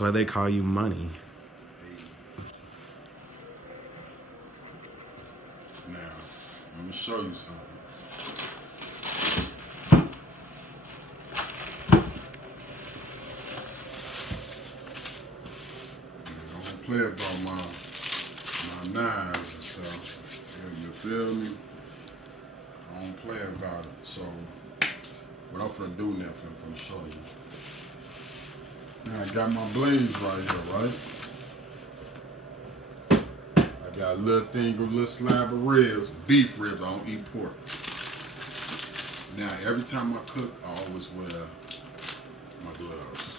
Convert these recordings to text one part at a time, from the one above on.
That's why they call you money. Now, I'm gonna show you something. Don't play about my knives and stuff. You feel me? I don't play about it. So, what I'm finna do now, I'm finna show you. Now I got my blades right here, right? I got a little slab of ribs, beef ribs. I don't eat pork. Now every time I cook, I always wear my gloves.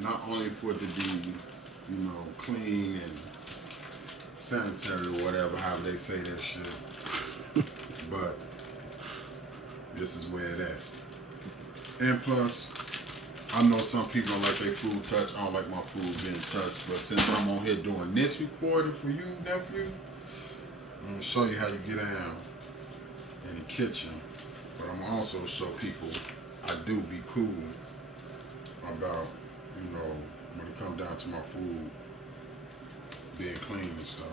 Not only for it to be, clean and sanitary or whatever, however they say that shit. But this is where it at. And plus, I know some people don't like their food touched. I don't like my food being touched. But since I'm on here doing this recording for you, nephew, I'm going to show you how you get down in the kitchen. But I'm going to also show people I do be cool about, when it comes down to my food being clean and stuff.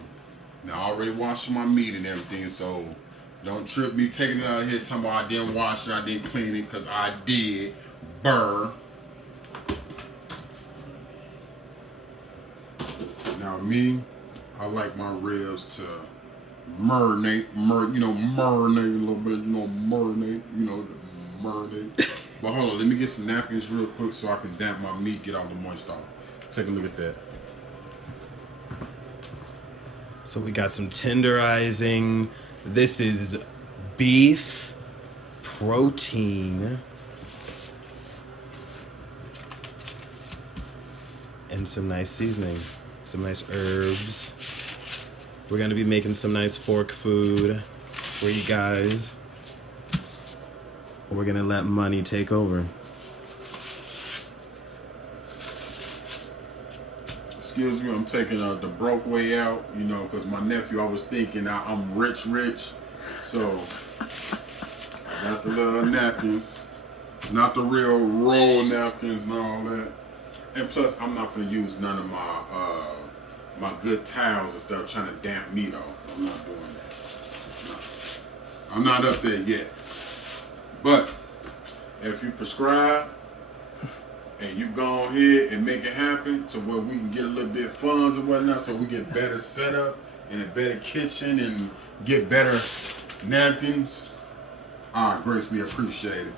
Now, I already washed my meat and everything, so don't trip me taking it out of here talking about I didn't wash it, I didn't clean it, because I did. Burr. Now me, I like my ribs to marinate a little bit, marinate. But hold on, let me get some napkins real quick so I can damp my meat, get all the moisture off. Take a look at that. So we got some tenderizing. This is beef protein. And some nice seasoning. Some nice herbs. We're going to be making some nice fork food for you guys. We're going to let money take over. Excuse me, I'm taking the broke way out, because my nephew, I was thinking I'm rich. So, I got the little napkins. Not the real roll napkins and all that. And plus, I'm not going to use none of my good towels and stuff trying to damp meat off. I'm not doing that. No. I'm not up there yet. But if you prescribe and you go on here and make it happen to where we can get a little bit of funds and whatnot so we get better setup and a better kitchen and get better napkins, I greatly appreciate it.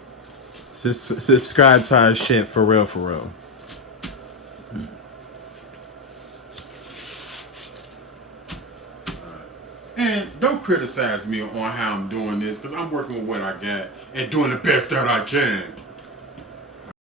Subscribe to our shit for real. And don't criticize me on how I'm doing this, because I'm working with what I got and doing the best that I can.